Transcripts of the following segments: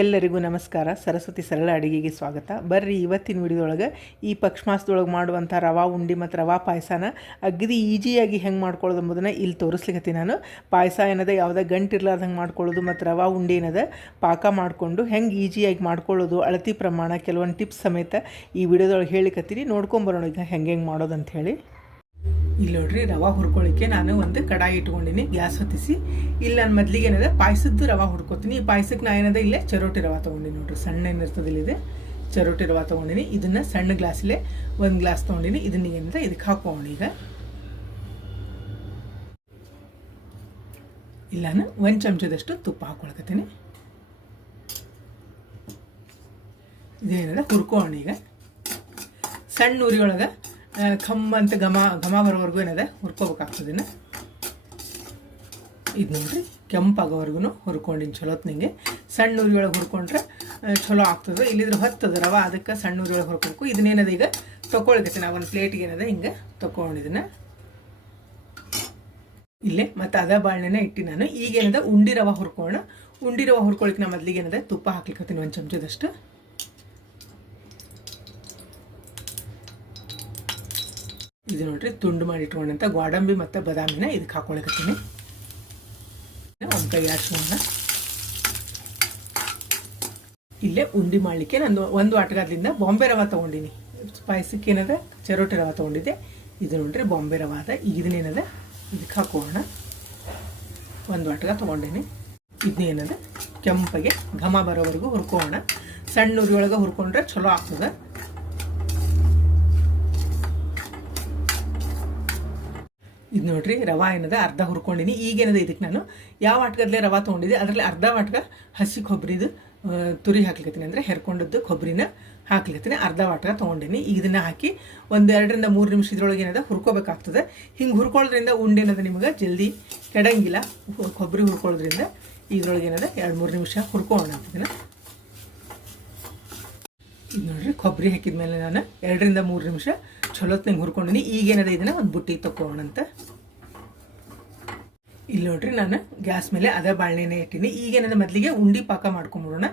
ಎಲ್ಲರಿಗೂ ನಮಸ್ಕಾರ. ಸರಸ್ವತಿ ಸರಳ ಅಡುಗೆಗೆ ಸ್ವಾಗತ. ಬರ್ರಿ ಇವತ್ತಿನ ವಿಡಿಯೋದೊಳಗೆ ಈ ಪಕ್ಷ ಮಾಸದೊಳಗೆ ಮಾಡುವಂಥ ರವಾ ಉಂಡೆ ಮತ್ತು ರವಾ ಪಾಯಸನ ಅಗದಿ ಈಜಿಯಾಗಿ ಹೆಂಗೆ ಮಾಡ್ಕೊಳ್ಳೋದು ಎಂಬುದನ್ನು ಇಲ್ಲಿ ತೋರಿಸ್ಲಿಕ್ಕೆ ನಾನು ಪಾಯಸ ಏನದ ಯಾವುದೇ ಗಂಟು ಇರ್ಲಾರ್ದಂಗೆ ಮಾಡ್ಕೊಳ್ಳೋದು ಮತ್ತು ರವಾ ಉಂಡೆ ಏನದ ಪಾಕ ಮಾಡಿಕೊಂಡು ಹೆಂಗೆ ಈಜಿಯಾಗಿ ಮಾಡ್ಕೊಳ್ಳೋದು ಅಳತಿ ಪ್ರಮಾಣ ಕೆಲವೊಂದು ಟಿಪ್ಸ್ ಸಮೇತ ಈ ವಿಡಿಯೋದೊಳಗೆ ಹೇಳಿಕತ್ತೀನಿ. ನೋಡ್ಕೊಂಬರೋಣ ಈಗ ಹೆಂಗೆ ಮಾಡೋದು ಅಂಥೇಳಿ. ಇಲ್ಲಿ ನೋಡ್ರಿ, ರವಾ ಹುರ್ಕೊಳ್ಳಿಕ್ಕೆ ನಾನು ಒಂದು ಕಡಾಯಿ ಇಟ್ಕೊಂಡಿನಿ, ಗ್ಯಾಸ್ ಹೊತ್ತಿಸಿ. ಇಲ್ಲಿ ನಾನು ಮೊದಲಿಗೆ ಏನದ ಪಾಯಸದ್ದು ರವಾ ಹುರ್ಕೋತೀನಿ. ಈ ಪಾಯಸಕ್ಕೆ ನಾ ಏನದ ಇಲ್ಲೇ ಚರೋಟಿ ರವಾ ತೊಗೊಂಡಿನಿ. ನೋಡ್ರಿ, ಸಣ್ಣ ಏನಿರ್ತದೆ ಇಲ್ಲಿದೆ ಚರೋಟಿ ರವಾ ತೊಗೊಂಡಿನಿ. ಇದನ್ನು ಸಣ್ಣ ಗ್ಲಾಸಲ್ಲೇ ಒಂದು ಗ್ಲಾಸ್ ತೊಗೊಂಡಿನಿ. ಇದನ್ನ ಏನದ ಇದಕ್ಕೆ ಹಾಕೋಣ. ಈಗ ಇಲ್ಲ ನಾನು 1 ಚಮಚದಷ್ಟು ತುಪ್ಪ ಹಾಕೊಳಕತ್ತೀನಿ. ಇದೇನದ ಹುರ್ಕೋಣ. ಈಗ ಸಣ್ಣ ಉರಿಯೊಳಗೆ ಖಮ್ಮ ಅಂತ ಘಮ ಬರೋವರೆಗೂ ಏನದ ಹುರ್ಕೋಬೇಕಾಗ್ತದೆ. ಇದು ನೋಡ್ರಿ, ಕೆಂಪಾಗೋವರೆಗೂ ಹುರ್ಕೊಂಡಿನಿ ಚಲೋತ್ನಿಗೆ. ಸಣ್ಣ ಉರಿಯೊಳಗೆ ಹುರ್ಕೊಂಡ್ರೆ ಚಲೋ ಆಗ್ತದೆ. ಇಲ್ಲಿದ್ರೆ ಹೊತ್ತದ ರವ, ಅದಕ್ಕೆ ಸಣ್ಣ ಉರಿಯೊಳಗೆ ಹುರ್ಕೋಬೇಕು. ಇದನ್ನೇನದ ಈಗ ತೊಗೊಳ್ಕತ್ತೀನಿ. ನಾವು ಒಂದು ಪ್ಲೇಟಿಗೆ ಏನದ ಹಿಂಗೆ ತೊಗೊಂಡಿದ್ದನ್ನ ಇಲ್ಲೇ ಮತ್ತು ಅದ ಬಾಳೆನ ಇಟ್ಟು ನಾನು ಈಗೇನದ ಉಂಡಿ ರವ ಹುರ್ಕೋಣ. ಉಂಡಿ ರವ ಹುರ್ಕೊಳಿಕ್ಕೆ ನಾ ಮೊದಲಿಗೆ ಏನದ ತುಪ್ಪ ಹಾಕ್ಲಿಕ್ಕತ್ತೀನಿ 1 ಚಮಚದಷ್ಟು. ಇದು ನೋಡ್ರಿ, ತುಂಡು ಮಾಡಿ ಇಟ್ಕೊಂಡಂಥ ಗೋಡಂಬಿ ಮತ್ತು ಬಾದಾಮಿನ ಇದಕ್ಕೆ ಹಾಕೊಳಕತ್ತೀನಿ. ಒಂದು ಕೈ ಆಡ್ಸೋಣ. ಇಲ್ಲೇ ಉಂಡಿ ಮಾಡಲಿಕ್ಕೆ ನಾನು 1 ವಾಟಗಾದ್ರಿಂದ ಬಾಂಬೆ ರವ ತೊಗೊಂಡಿನಿ. ಪಾಯಸಕ್ಕೆ ಏನದ ಚರೋಟಿ ರವ ತೊಗೊಂಡಿದ್ದೆ. ಇದು ನೋಡ್ರಿ ಬಾಂಬೆ ರವ ಅದ. ಈಗ ಇದನ್ನೇನದ ಇದಕ್ಕೆ ಹಾಕೋಣ. 1 ವಾಟಗ ತೊಗೊಂಡೀನಿ. ಇದನ್ನೇನದ ಕೆಂಪಗೆ ಘಮ ಬರೋವರೆಗೂ ಹುರ್ಕೋಣ. ಸಣ್ಣ ಉರಿಯೊಳಗೆ ಹುರ್ಕೊಂಡ್ರೆ ಚಲೋ ಆಗ್ತದೆ. ಇದು ನೋಡ್ರಿ, ರವಾ ಏನದ ಅರ್ಧ ಹುರ್ಕೊಂಡಿನಿ. ಈಗೇನದ ಇದಕ್ಕೆ ನಾನು ಯಾವ ವಾಟ್ಗದ್ಲೆ ರವಾ ತೊಗೊಂಡಿದ್ದೆ ಅದರಲ್ಲಿ ಅರ್ಧ ವಾಟ್ಗ ಹಸಿ ಕೊಬ್ಬರಿದು ತುರಿ ಹಾಕ್ಲಿಕತ್ತೀನಿ. ಅಂದರೆ ಹೆರ್ಕೊಂಡದ್ದು ಕೊಬ್ಬರಿನ ಹಾಕ್ಲಿಕತ್ತೀನಿ. ಅರ್ಧ ವಾಟ್ಗ ತೊಗೊಂಡಿನಿ. ಈಗ ಇದನ್ನು ಹಾಕಿ 1-2 ರಿಂದ 3 ನಿಮಿಷ ಇದ್ರೊಳಗೆ ಏನದ ಹುರ್ಕೋಬೇಕಾಗ್ತದೆ. ಹಿಂಗೆ ಹುರ್ಕೊಳ್ಳೋದ್ರಿಂದ ಉಂಡೆನದ ನಿಮಗೆ ಜಲ್ದಿ ಕೆಡಂಗಿಲ್ಲ. ಕೊಬ್ಬರಿ ಹುರ್ಕೊಳ್ಳೋದ್ರಿಂದ ಇದ್ರೊಳಗೆ ಏನದ 2-3 ನಿಮಿಷ ಹುರ್ಕೊಳ್ಳೋಣ ಇದನ್ನು. ಇದು ನೋಡ್ರಿ, ಕೊಬ್ಬರಿ ಹಾಕಿದ್ಮೇಲೆ ನಾನು 2 ರಿಂದ 3 ನಿಮಿಷ ಚಲೋತ್ನಂಗೆ ಹುರ್ಕೊಂಡಿನಿ. ಈಗೇನದ ಇದನ್ನು ಒಂದು ಬುಟ್ಟಿಗೆ ತಗೊಳ್ಳೋಣಂತ. ಇಲ್ಲಿ ನೋಡ್ರಿ, ನಾನು ಗ್ಯಾಸ್ ಮೇಲೆ ಅದ ಬಾಳೆನೇ ಇಟ್ಟಿನಿ. ಈಗೇನದ ಮೊದಲಿಗೆ ಉಂಡಿ ಪಾಕ ಮಾಡ್ಕೊಂಬಿಡೋಣ.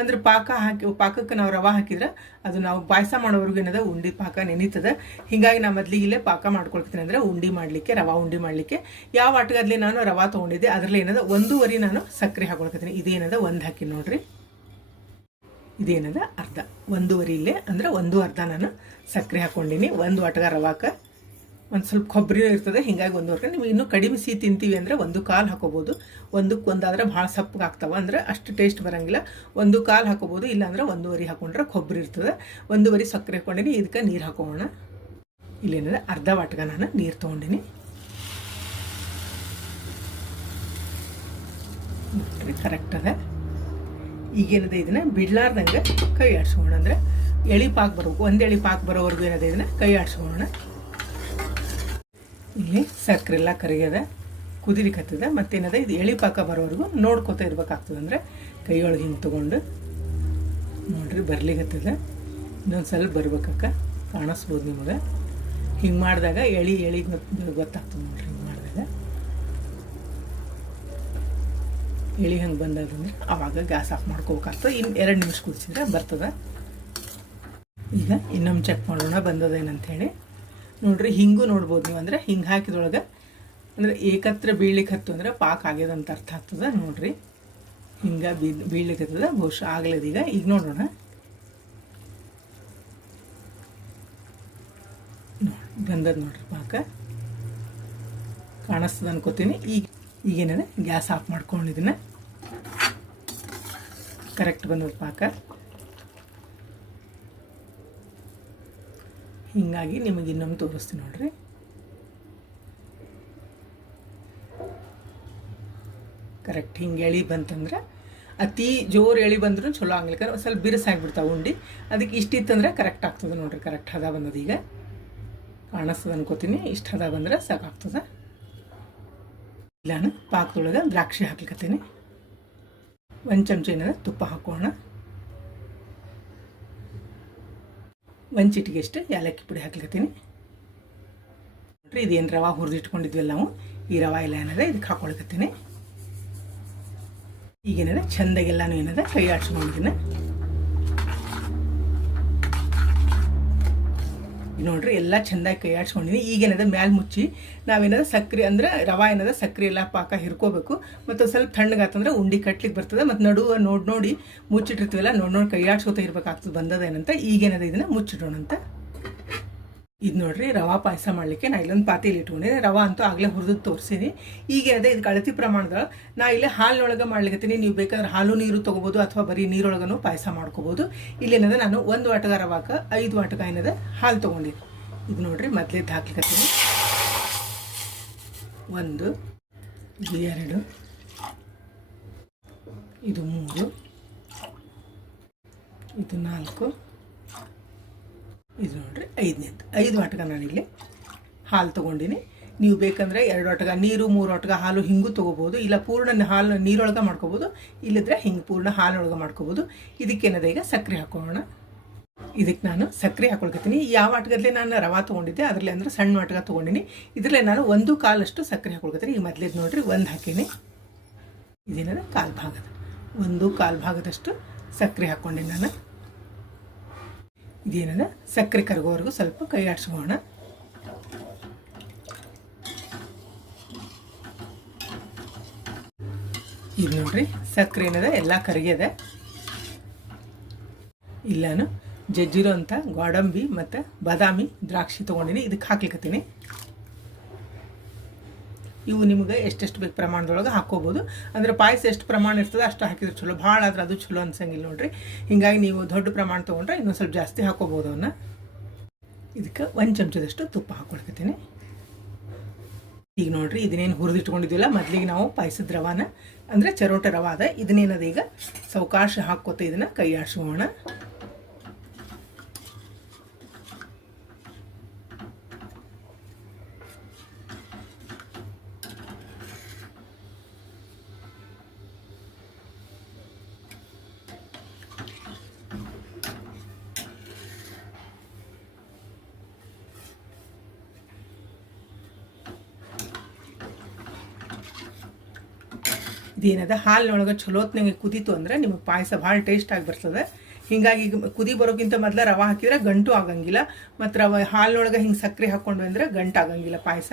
ಅಂದ್ರೆ ಪಾಕಕ್ಕೆ ನಾವು ರವಾ ಹಾಕಿದ್ರೆ ಅದು ನಾವು ಪಾಯಸ ಮಾಡೋವರೆಗೂ ಏನದ ಉಂಡಿ ಪಾಕ ನೆನೀತದೆ. ಹೀಗಾಗಿ ನಾನು ಮೊದಲಿಗೆ ಇಲ್ಲೇ ಪಾಕ ಮಾಡ್ಕೊಳ್ತೀನಿ. ಅಂದರೆ ಉಂಡಿ ಮಾಡಲಿಕ್ಕೆ, ರವಾ ಉಂಡಿ ಮಾಡಲಿಕ್ಕೆ ಯಾವ ವಾಟಗಾದ್ಲಿ ನಾನು ರವಾ ತೊಗೊಂಡಿದ್ದೆ ಅದರಲ್ಲಿ ಏನದ 1 ನಾನು ಸಕ್ಕರೆ ಹಾಕೊಳ್ಕತ್ತೀನಿ. ಇದೇನದ 1 ಹಾಕಿ ನೋಡ್ರಿ. ಇದೇನದ ಅರ್ಧ, 1 ಇಲ್ಲೇ ಅಂದರೆ 1 ಅರ್ಧ ನಾನು ಸಕ್ಕರೆ ಹಾಕ್ಕೊಂಡಿನಿ. 1 ವಾಟಗ ರವಾಕ ಒಂದು ಸ್ವಲ್ಪ ಕೊಬ್ಬರಿ ಇರ್ತದೆ. ಹೀಗಾಗಿ 1 ವಾಟಗ. ನೀವು ಇನ್ನೂ ಕಡಿಮೆ ಸಿಹಿ ತಿಂತೀವಿ ಅಂದರೆ 1/4 ಹಾಕೋಬೋದು. 1 ಆದ್ರೆ ಭಾಳ ಸಪ್ಪಗೆ ಆಗ್ತಾವೆ, ಅಂದರೆ ಅಷ್ಟು ಟೇಸ್ಟ್ ಬರೋಂಗಿಲ್ಲ. 1/4 ಹಾಕೋಬೋದು. ಇಲ್ಲಾಂದ್ರೆ 1 ಹಾಕೊಂಡ್ರೆ ಕೊಬ್ಬರಿ ಇರ್ತದೆ. 1 ಸಕ್ಕರೆ ಹಾಕ್ಕೊಂಡಿನಿ. ಇದಕ್ಕೆ ನೀರು ಹಾಕೋಣ. ಇಲ್ಲೇನದ ಅರ್ಧ ವಾಟಗ ನಾನು ನೀರು ತೊಗೊಂಡಿನಿ. ನೋಡ್ರಿ, ಕರೆಕ್ಟ್ ಅದ. ಈಗೇನದ ಇದನ್ನ ಬಿಡ್ಲಾರ್ದಂಗೆ ಕೈ ಆಡ್ಸೋಣ. ಅಂದರೆ ಎಳಿ ಪಾಕ್ ಬರಬೇಕು. 1 ಎಳಿ ಪಾಕ್ ಬರೋವರೆಗೂ ಏನದ ಇದನ್ನ ಕೈ ಆಡ್ಸೋಣ. ಇಲ್ಲಿ ಸಕ್ಕರೆ ಎಲ್ಲ ಕರಿಗದ, ಕುದಿಲಿಕ್ಕತ್ತದ. ಮತ್ತೇನದ ಇದು ಎಳಿ ಪಾಕ ಬರೋವರೆಗೂ ನೋಡ್ಕೊತಾ ಇರ್ಬೇಕಾಗ್ತದೆ. ಅಂದರೆ ಕೈಯೊಳಗೆ ಹಿಂಗೆ ತೊಗೊಂಡು ನೋಡ್ರಿ ಬರ್ಲಿಕ್ಕತ್ತದ. ಇನ್ನೊಂದು ಸ್ವಲ್ಪ ಬರ್ಬೇಕಕ್ಕ, ಕಾಣಿಸ್ಬೋದು ನಿಮಗೆ. ಹಿಂಗೆ ಮಾಡಿದಾಗ ಎಳಿ ಗೊತ್ತಾಗ್ತದೆ ನೋಡ್ರಿ. ಹಿಂಗೆ ಮಾಡಿದಾಗ ಎಳಿ ಹಂಗೆ ಬಂದದಂದ್ರೆ ಆವಾಗ ಗ್ಯಾಸ್ ಆಫ್ ಮಾಡ್ಕೋಬೇಕಾಗ್ತದೆ. ಇನ್ನು 2 ನಿಮಿಷ ಕುದಿಸಿದ್ರೆ ಬರ್ತದೆ. ಈಗ ಇನ್ನೊಮ್ಮೆ ಚೆಕ್ ಮಾಡೋಣ ಬಂದದೇನಂತೇಳಿ. ನೋಡ್ರಿ, ಹಿಂಗೂ ನೋಡ್ಬೋದು ನೀವು. ಅಂದರೆ ಹಿಂಗೆ ಹಾಕಿದೊಳಗೆ ಅಂದರೆ ಏಕತ್ರ ಬೀಳ್ಲಿಕ್ಕೆ ಹತ್ತು ಅಂದರೆ ಪಾಕ ಆಗ್ಯದಂತ ಅರ್ಥ ಆಗ್ತದೆ. ನೋಡ್ರಿ, ಹಿಂಗೆ ಬೀಳ್ಲಿಕ್ಕೆ ಹತ್ತದ. ಬಹುಶಃ ಆಗ್ಲದೀಗ. ಈಗ ನೋಡೋಣ. ಬಂದದ್ದು ನೋಡ್ರಿ, ಪಾಕ ಕಾಣಿಸ್ತದೆ ಅನ್ಕೋತೀನಿ. ಈಗೇನದ ಗ್ಯಾಸ್ ಆಫ್ ಮಾಡ್ಕೊಂಡಿದ್ದನ್ನ ಕರೆಕ್ಟ್ ಬಂದದ ಪಾಕ. ಹೀಗಾಗಿ ನಿಮಗೆ ಇನ್ನೊಮ್ಮೆ ತೋರಿಸ್ತೀನಿ ನೋಡ್ರಿ. ಕರೆಕ್ಟ್ ಹಿಂಗೆ ಎಳಿ ಬಂತಂದ್ರೆ, ಅತಿ ಜೋರು ಎಳಿ ಬಂದ್ರೂ ಚಲೋ ಆಗ್ಲಿಕ್ಕೆ ಸ್ವಲ್ಪ ಬಿರುಸಾಗಿಬಿಡ್ತಾವೆ ಉಂಡೆ. ಅದಕ್ಕೆ ಇಷ್ಟಿತ್ತಂದ್ರೆ ಕರೆಕ್ಟ್ ಆಗ್ತದೆ ನೋಡ್ರಿ. ಕರೆಕ್ಟ್ ಹದ ಬಂದದ, ಈಗ ಕಾಣಿಸ್ತದೆ ಅನ್ಕೋತೀನಿ. ಇಷ್ಟು ಹದ ಬಂದ್ರೆ ಸಾಕಾಗ್ತದೆ. ಇಲ್ಲಾನು ಪಾಕದೊಳಗೆ ದ್ರಾಕ್ಷಿ ಹಾಕ್ಲಿಕ್ಕತ್ತೀನಿ. 1 ಚಮಚ ಏನದ ತುಪ್ಪ ಹಾಕೋಣ. 1 ಚಿಟಿಗೆಷ್ಟು ಏಲಕ್ಕಿ ಪುಡಿ ಹಾಕ್ಲಿಕ್ಕತ್ತೀನಿ ನೋಡ್ರಿ. ಇದೇನು ರವೆ ಹುರಿದಿಟ್ಕೊಂಡಿದ್ವಲ್ಲ ನಾವು, ಈ ರವೆ ಎಲ್ಲ ಏನದ ಇದಕ್ಕೆ ಹಾಕೊಳಕತ್ತೀನಿ. ಈಗೇನದ ಚೆಂದಾಗೆಲ್ಲಾನು ಏನದ ಕೈ ಆಡ್ಸ್ಕೊಂಡಿದ್ದೀನಿ ನೋಡ್ರಿ. ಎಲ್ಲ ಚೆಂದಾಗಿ ಕೈ ಆಡ್ಸ್ಕೊಂಡಿನಿ. ಈಗೇನದ ಮ್ಯಾಲೆ ಮುಚ್ಚಿ ನಾವೇನದ ಸಕ್ಕರೆ ಅಂದ್ರೆ ರವೆ ಏನದ ಸಕ್ಕರೆ ಎಲ್ಲ ಪಾಕ ಹಿರ್ಕೋಬೇಕು. ಮತ್ತು ಸ್ವಲ್ಪ ತಣ್ಣಗಾತಂದ್ರೆ ಉಂಡೆ ಕಟ್ಲಿಕ್ಕೆ ಬರ್ತದೆ. ಮತ್ತು ನಡುವೆ ನೋಡಿ ಮುಚ್ಚಿಟ್ಟಿರ್ತೀವಲ್ಲ, ನೋಡಿ ಕೈ ಆಡ್ಸ್ಕೊತಾ ಇರ್ಬೇಕಾಗ್ತದೆ ಬಂದದೇನಂತ. ಈಗೇನದ ಇದನ್ನ ಮುಚ್ಚಿಡೋಣಂತ. ಇದು ನೋಡ್ರಿ ರವಾ ಪಾಯಸ ಮಾಡಲಿಕ್ಕೆ ನಾ ಇಲ್ಲೊಂದು ಪಾತಿಯಲ್ಲಿ ಇಟ್ಕೊಂಡಿದ್ದೆ. ರವಾ ಅಂತೂ ಆಗಲೇ ಹುರಿದು ತೋರಿಸೀನಿ. ಈಗೇನದ ಇದಕ್ಕೆ ಅಳತಿ ಪ್ರಮಾಣದ ನಾ ಇಲ್ಲೇ ಹಾಲಿನೊಳಗೆ ಮಾಡ್ಲಿಕ್ಕತ್ತೀನಿ. ನೀವು ಬೇಕಾದ್ರೆ ಹಾಲು ನೀರು ತೊಗೋಬೋದು ಅಥವಾ ಬರೀ ನೀರೊಳಗೂ ಪಾಯಸ ಮಾಡ್ಕೋಬೋದು. ಇಲ್ಲೇನದ ನಾನು 1 ವಾಟಗ ರವಾಕ 5 ವಾಟಗ ಏನದ ಹಾಲು ತೊಗೊಂಡಿದ್ದೆ. ಇದು ನೋಡ್ರಿ ಮೊದಲೇದು ಹಾಕ್ಲಿಕ್ಕತ್ತೀನಿ. 1, ಇದು 2, ಇದು 3, ಇದು 4, ಇದು ನೋಡ್ರಿ 5ನೇದು. 5 ವಾಟಗ ನಾನಿಲ್ಲಿ ಹಾಲು ತೊಗೊಂಡಿನಿ. ನೀವು ಬೇಕಂದ್ರೆ 2 ವಾಟಗ ನೀರು, 3 ವಾಟಗ ಹಾಲು ಹಿಂಗೂ ತೊಗೋಬೋದು. ಇಲ್ಲ ಪೂರ್ಣ ಹಾಲು ನೀರೊಳಗೆ ಮಾಡ್ಕೋಬೋದು. ಇಲ್ಲದ್ರೆ ಹಿಂಗೆ ಪೂರ್ಣ ಹಾಲೊಳಗೆ ಮಾಡ್ಕೋಬೋದು. ಇದಕ್ಕೇನದ ಈಗ ಸಕ್ಕರೆ ಹಾಕೋಣ. ಇದಕ್ಕೆ ನಾನು ಸಕ್ಕರೆ ಹಾಕೊಳ್ಕತ್ತೀನಿ. ಯಾವ ವಾಟಗದಲ್ಲೇ ನಾನು ರವಾ ತೊಗೊಂಡಿದ್ದೆ ಅದರಲ್ಲಿ ಅಂದ್ರೆ ಸಣ್ಣ ವಾಟಗ ತೊಗೊಂಡಿನಿ. ಇದರಲ್ಲೇ ನಾನು 1 ಕಾಲಷ್ಟು ಸಕ್ಕರೆ ಹಾಕೊಳ್ಕತ್ತೀನಿ. ಈಗ ಮೊದಲೇದು ನೋಡ್ರಿ 1 ಹಾಕೀನಿ. ಇದೇನದ 1/4 ಭಾಗದ 1 1/4 ಭಾಗದಷ್ಟು ಸಕ್ಕರೆ ಹಾಕ್ಕೊಂಡೆ ನಾನು. ಇದೇನದ ಸಕ್ಕರೆ ಕರಗೋವರೆಗೂ ಸ್ವಲ್ಪ ಕೈ ಆಡಿಸ್ಕೋಣ. ಇದು ನೋಡ್ರಿ ಸಕ್ಕರೆ ಏನದ ಎಲ್ಲ ಕರಗ್ಯದ. ಇಲ್ಲಾನು ಜಜ್ಜಿರೋ ಅಂತ ಗೋಡಂಬಿ ಮತ್ತು ಬಾದಾಮಿ ದ್ರಾಕ್ಷಿ ತೊಗೊಂಡಿನಿ. ಇದಕ್ಕೆ ಹಾಕ್ಲಿಕ್ಕತ್ತೀನಿ. ಇವು ನಿಮಗೆ ಎಷ್ಟೆಷ್ಟು ಬೇಕು ಪ್ರಮಾಣದೊಳಗೆ ಹಾಕ್ಕೋಬೋದು. ಅಂದರೆ ಪಾಯಸ ಎಷ್ಟು ಪ್ರಮಾಣ ಇರ್ತದೆ ಅಷ್ಟು ಹಾಕಿದ್ರೆ ಚಲೋ. ಭಾಳ ಆದ್ರೆ ಅದು ಚಲೋ ಅನ್ಸಂಗಿಲ್ಲ ನೋಡ್ರಿ. ಹೀಗಾಗಿ ನೀವು ದೊಡ್ಡ ಪ್ರಮಾಣ ತೊಗೊಂಡ್ರೆ ಇನ್ನೊಂದು ಸ್ವಲ್ಪ ಜಾಸ್ತಿ ಹಾಕ್ಕೋಬೋದು ಅವನ್ನ. ಇದಕ್ಕೆ 1 ಚಮಚದಷ್ಟು ತುಪ್ಪ ಹಾಕ್ಕೊಳ್ಕತ್ತೀನಿ. ಈಗ ನೋಡ್ರಿ ಇದನ್ನೇನು ಹುರಿದಿಟ್ಕೊಂಡಿದ್ದೀವಲ್ಲ ಮೊದಲಿಗೆ ನಾವು ಪಾಯಸದ ರವಾನ ಅಂದರೆ ಚರೋಟ ರವಾ ಅದ. ಇದನ್ನೇನದ ಈಗ ಸಾವಕಾಶ ಹಾಕ್ಕೋತ ಇದನ್ನು ಕೈ ಆಡಿಸೋಣ. ಇದೇನದ ಹಾಲಿನೊಳಗೆ ಚಲೋತ್ನಾಗೆ ಕುದೀತು ಅಂದರೆ ನಿಮಗೆ ಪಾಯಸ ಭಾಳ ಟೇಸ್ಟಾಗಿ ಬರ್ತದೆ. ಹೀಗಾಗಿ ಕುದಿ ಬರೋಕ್ಕಿಂತ ಮೊದಲು ರವೆ ಹಾಕಿದ್ರೆ ಗಂಟು ಆಗಂಗಿಲ್ಲ. ಮತ್ತು ರವೆ ಹಾಲಿನೊಳಗೆ ಹಿಂಗೆ ಸಕ್ಕರೆ ಹಾಕ್ಕೊಂಡು ಅಂದರೆ ಗಂಟು ಆಗಂಗಿಲ್ಲ. ಪಾಯಸ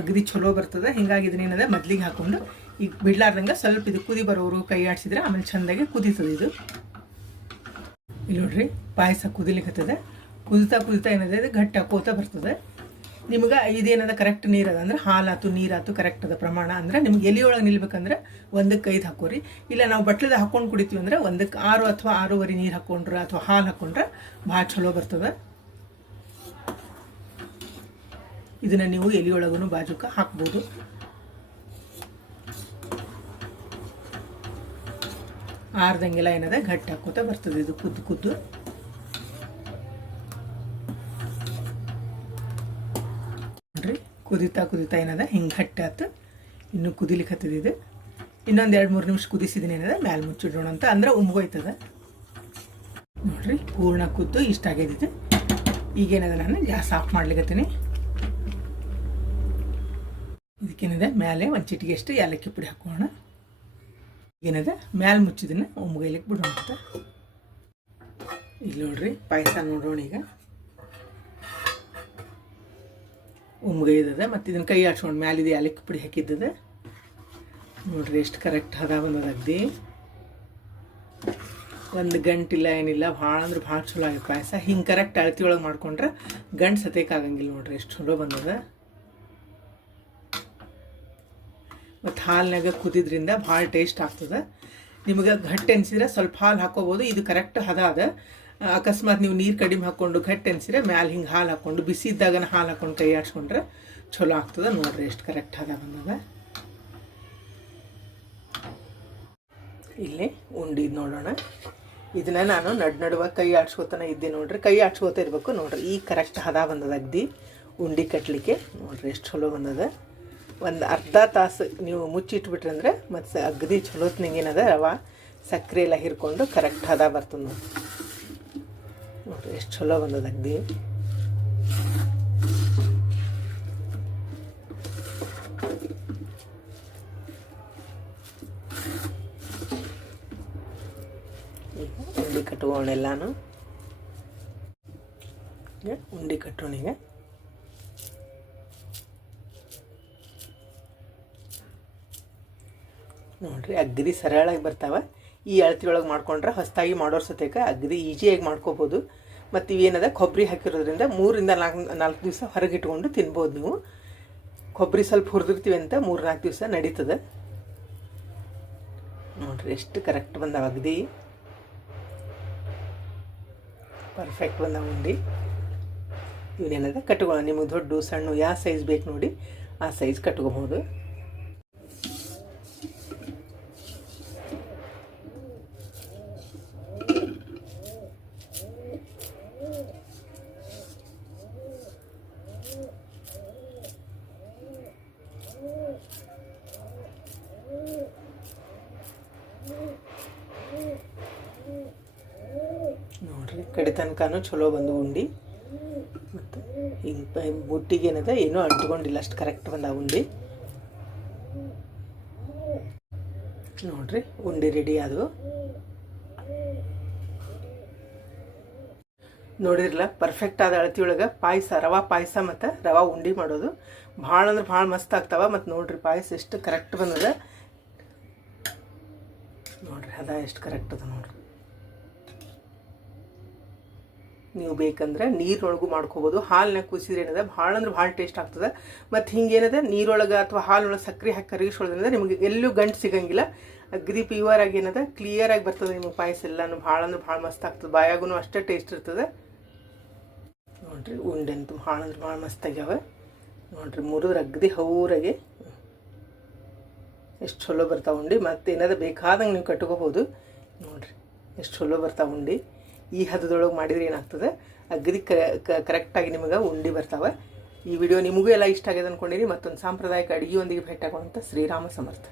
ಅಗದಿ ಚಲೋ ಬರ್ತದೆ. ಹೀಗಾಗಿ ಇದನ್ನೇನದ ಮೊದಲಿಗೆ ಹಾಕ್ಕೊಂಡು ಈಗ ಬಿಡ್ಲಾರ್ದಂಗೆ ಸ್ವಲ್ಪ ಇದು ಕುದಿ ಬರೋರು ಕೈ ಆಡಿಸಿದ್ರೆ ಆಮೇಲೆ ಚೆಂದಾಗಿ ಕುದೀತದೆ. ಇದು ಇಲ್ಲಿ ನೋಡ್ರಿ ಪಾಯಸ ಕುದಿಲಿಕ್ಕತ್ತದೆ. ಕುದಿತಾ ಏನದ ಇದು ಗಟ್ಟಿ ಹಾಕೋತಾ ಬರ್ತದೆ. ನಿಮ್ಗೆ ಇದೇನದ ಕರೆಕ್ಟ್ ನೀರದ ಅಂದ್ರೆ ಹಾಲಾತು ನೀರಾತು ಕರೆಕ್ಟ್ ಅದ ಪ್ರಮಾಣ. ಅಂದ್ರೆ ನಿಮ್ಗೆ ಎಲಿಯೊಳಗೆ ನಿಲ್ಬೇಕಂದ್ರೆ 1ಕ್ಕೆ 5 ಹಾಕೋರಿ. ಇಲ್ಲ ನಾವು ಬಟ್ಲದ ಹಾಕೊಂಡು ಕುಡಿತೀವಿ ಅಂದ್ರೆ 1ಕ್ಕೆ 6 ಅಥವಾ 6.5 ನೀರು ಹಾಕೊಂಡ್ರೆ ಅಥವಾ ಹಾಲು ಹಾಕೊಂಡ್ರೆ ಭಾಳ ಚಲೋ ಬರ್ತದೆ. ಇದನ್ನ ನೀವು ಎಲಿಯೊಳಗೂ ಬಾಜುಕ ಹಾಕ್ಬೋದು. ಆರ್ದಂಗೆಲ್ಲ ಏನದ ಗಟ್ಟಿ ಹಾಕೋತಾ ಬರ್ತದೆ. ಇದು ಕುದ್ದು ಕುದಿತಾ ಏನದ ಹಿಂಗೆ ಗಟ್ಟಿ ಆಯ್ತು. ಇನ್ನೂ ಕುದಿಲಿಕ್ಕೆ ಹತ್ತಿದ್ದು. ಇನ್ನೊಂದು 2-3 ನಿಮಿಷ ಕುದಿಸಿದ್ದೀನಿ ಏನದ ಮ್ಯಾಲೆ ಮುಚ್ಚಿಡೋಣ ಅಂತ. ಅಂದ್ರೆ ಉಮ್ಗೋಯ್ತದ ನೋಡ್ರಿ. ಪೂರ್ಣ ಕುದ್ದು ಇಷ್ಟ ಆಗ್ಯದಿದೆ. ಈಗೇನದ ನಾನು ಗ್ಯಾಸ್ ಆಫ್ ಮಾಡ್ಲಿಕ್ಕತ್ತೀನಿ. ಇದಕ್ಕೇನದ ಮೇಲೆ 1 ಚಿಟಿಗೆಷ್ಟು ಏಲಕ್ಕಿ ಪುಡಿ ಹಾಕೋಣ. ಏನದ ಮ್ಯಾಲೆ ಮುಚ್ಚಿದನ್ನ ಉಮ್ಗೈಲಿಕ್ಕೆ ಬಿಡೋಣ ಅಂತ. ಇಲ್ಲಿ ನೋಡ್ರಿ ಪಾಯಸ ನೋಡೋಣ. ಈಗ ಉಮ್ಗೈದದ. ಮತ್ತು ಇದನ್ನು ಕೈ ಆಡ್ಸ್ಕೊಂಡು ಮ್ಯಾಲಿದೆ ಏಲಕ್ಕಿ ಪುಡಿ ಹಾಕಿದ್ದದ ನೋಡ್ರಿ. ಎಷ್ಟು ಕರೆಕ್ಟ್ ಹದ ಬಂದದಾಗ್ದಿ. 1 ಗಂಟಿಲ್ಲ ಏನಿಲ್ಲ. ಭಾಳ ಅಂದ್ರೆ ಭಾಳ ಚಲೋ ಆಗಿದೆ ಪಾಯಸ. ಹಿಂಗೆ ಕರೆಕ್ಟ್ ಅಳತಿ ಒಳಗೆ ಮಾಡ್ಕೊಂಡ್ರೆ ಗಂಟು ಸತೇಕಾಗಂಗಿಲ್ಲ ನೋಡ್ರಿ. ಎಷ್ಟು ಚಲೋ ಬಂದದ. ಮತ್ತು ಹಾಲಿನಾಗ ಕುದಿದ್ರಿಂದ ಭಾಳ ಟೇಸ್ಟ್ ಆಗ್ತದೆ. ನಿಮಗೆ ಗಟ್ಟಿ ಅನಿಸಿದ್ರೆ ಸ್ವಲ್ಪ ಹಾಲು ಹಾಕೋಬೋದು. ಇದು ಕರೆಕ್ಟ್ ಹದ ಅದ. ಅಕಸ್ಮಾತ್ ನೀವು ನೀರು ಕಡಿಮೆ ಹಾಕ್ಕೊಂಡು ಗಟ್ಟಿ ಅನಿಸಿದ್ರೆ ಮ್ಯಾಲೆ ಹಿಂಗೆ ಹಾಲು ಹಾಕ್ಕೊಂಡು ಬಿಸಿ ಇದ್ದಾಗ ಹಾಲು ಹಾಕ್ಕೊಂಡು ಕೈ ಆಡ್ಸ್ಕೊಂಡ್ರೆ ಚಲೋ ಆಗ್ತದೆ ನೋಡ್ರಿ. ಎಷ್ಟು ಕರೆಕ್ಟ್ ಹದ ಬಂದದ. ಇಲ್ಲಿ ಉಂಡಿ ನೋಡೋಣ. ಇದನ್ನ ನಾನು ನಡುವ ಕೈ ಆಡ್ಸ್ಕೊತಾನೆ ಇದ್ದೆ ನೋಡ್ರಿ. ಕೈ ಆಡ್ಸ್ಕೊತಾ ಇರಬೇಕು ನೋಡ್ರಿ. ಈಗ ಕರೆಕ್ಟ್ ಹದ ಬಂದದ ಅಗ್ದಿ ಉಂಡಿ ಕಟ್ಟಲಿಕ್ಕೆ ನೋಡ್ರಿ. ಎಷ್ಟು ಚಲೋ ಬಂದದ. ಒಂದು ಅರ್ಧ ತಾಸು ನೀವು ಮುಚ್ಚಿಟ್ಬಿಟ್ರಿ ಅಂದ್ರೆ ಮತ್ತು ಅಗದಿ ಚಲೋತ್ನಂಗೇನದ ರವೆ ಸಕ್ಕರೆ ಎಲ್ಲ ಹಿರ್ಕೊಂಡು ಕರೆಕ್ಟ್ ಹದ ಬರ್ತದೆ ನೋಡ್ರಿ. ಎಷ್ಟು ಚಲೋ ಬಂದದ ಅಗ್ದಿ. ಉಂಡಿ ಕಟ್ಟುಗೋಣ ಎಲ್ಲಾನು. ಉಂಡಿ ಕಟ್ಟೋಣ ಈಗ. ನೋಡ್ರಿ ಅಗ್ದಿ ಸರಳಾಗಿ ಬರ್ತಾವೆ. ಈ ಅಳತಿ ಒಳಗೆ ಮಾಡ್ಕೊಂಡ್ರೆ ಹೊಸದಾಗಿ ಮಾಡೋರ ಸತ್ಯಕ್ಕೆ ಅಗ್ದಿ ಈಜಿಯಾಗಿ ಮಾಡ್ಕೋಬೋದು. ಮತ್ತು ಇವೇನದ ಕೊಬ್ಬರಿ ಹಾಕಿರೋದ್ರಿಂದ 3 ರಿಂದ 4 ದಿವಸ ಹೊರಗಿಟ್ಕೊಂಡು ತಿನ್ಬೋದು ನೀವು. ಕೊಬ್ಬರಿ ಸ್ವಲ್ಪ ಹುರಿದಿರ್ತೀವಿ ಅಂತ 3-4 ದಿವಸ ನಡೀತದೆ ನೋಡ್ರಿ. ಎಷ್ಟು ಕರೆಕ್ಟ್ ಬಂದಾವ ಅಗ್ದಿ ಪರ್ಫೆಕ್ಟ್ ಬಂದಾವ ಉಂಡಿ. ಇವನೇನದ ಕಟ್ಕೊಳ್ಳೋ. ನಿಮಗೆ ದೊಡ್ಡ ಸಣ್ಣ ಯಾವ ಸೈಜ್ ಬೇಕು ನೋಡಿ ಆ ಸೈಜ್ ಕಟ್ಕೋಬೋದು. ನೋಡ್ರಿ ಕಡೆ ತನಕನೂ ಚಲೋ ಬಂದು ಉಂಡಿ. ಮತ್ತು ಹಿಂಗೆ ಬುಟ್ಟಿಗೆ ಏನದ ಏನೂ ಅಂಟ್ಕೊಂಡಿಲ್ಲ, ಅಷ್ಟು ಕರೆಕ್ಟ್ ಬಂದ ಉಂಡಿ. ನೋಡ್ರಿ ಉಂಡಿ ರೆಡಿ ಆದವು. ನೋಡಿರಲ್ಲ ಪರ್ಫೆಕ್ಟ್ ಆದ ಅಳತಿ ಒಳಗೆ ಪಾಯಸ, ರವಾ ಪಾಯಸ ಮತ್ತು ರವಾ ಉಂಡಿ ಮಾಡೋದು ಭಾಳ ಅಂದ್ರೆ ಭಾಳ ಮಸ್ತ್ ಆಗ್ತಾವ. ಮತ್ತು ನೋಡ್ರಿ ಪಾಯಸ ಎಷ್ಟು ಕರೆಕ್ಟ್ ಬಂದದ ನೋಡ್ರಿ. ಅದ ಎಷ್ಟು ಕರೆಕ್ಟ್ ಅದ ನೋಡ್ರಿ. ನೀವು ಬೇಕಂದ್ರೆ ನೀರೊಳಗೂ ಮಾಡ್ಕೋಬೋದು. ಹಾಲನ್ನ ಕುಸಿದ್ರೆ ಏನದ ಭಾಳ ಅಂದ್ರೆ ಭಾಳ ಟೇಸ್ಟ್ ಆಗ್ತದೆ. ಮತ್ತು ಹಿಂಗೇನದ ನೀರೊಳಗೆ ಅಥವಾ ಹಾಲೊಳಗೆ ಸಕ್ಕರೆ ಹಾಕಿ ಕರಗಿಸೋದ್ರಿಂದ ನಿಮಗೆ ಎಲ್ಲೂ ಗಂಟು ಸಿಗಂಗಿಲ್ಲ. ಅಗ್ದಿ ಪ್ಯೂರ್ ಆಗಿ ಏನದ ಕ್ಲಿಯರ್ ಆಗಿ ಬರ್ತದೆ ನಿಮಗೆ ಪಾಯಸ ಎಲ್ಲನೂ. ಭಾಳ ಅಂದ್ರೆ ಭಾಳ ಮಸ್ತ್ ಆಗ್ತದೆ. ಬಾಯಾಗೂ ಅಷ್ಟೇ ಟೇಸ್ಟ್ ಇರ್ತದೆ ನೋಡ್ರಿ. ಉಂಡೆಂತೂ ಭಾಳ ಅಂದ್ರೆ ಭಾಳ ಮಸ್ತ್ ಆಗ್ಯಾವ ನೋಡ್ರಿ. ಮುರಿದ್ರೆ ಅಗ್ದಿ ಹೌರಾಗೆ ಎಷ್ಟು ಚಲೋ ಬರ್ತಾವೆ ಉಂಡಿ. ಮತ್ತು ಏನದ ಬೇಕಾದಂಗೆ ನೀವು ಕಟ್ಕೋಬೋದು ನೋಡ್ರಿ. ಎಷ್ಟು ಚಲೋ ಬರ್ತಾವೆ ಉಂಡಿ. ಈ ಹದದೊಳಗೆ ಮಾಡಿದ್ರೆ ಏನಾಗ್ತದೆ ಅಗ್ದಿ ಕರೆಕ್ಟಾಗಿ ನಿಮಗೆ ಉಂಡಿ ಬರ್ತಾವೆ. ಈ ವಿಡಿಯೋ ನಿಮಗೂ ಎಲ್ಲ ಇಷ್ಟ ಆಗಿದೆ ಅಂದ್ಕೊಂಡಿರಿ. ಮತ್ತೊಂದು ಸಾಂಪ್ರದಾಯಿಕ ಅಡುಗೆಯೊಂದಿಗೆ ಭೇಟಿಯಾಗುವಂಥ ಶ್ರೀರಾಮ ಸಮರ್ಥ.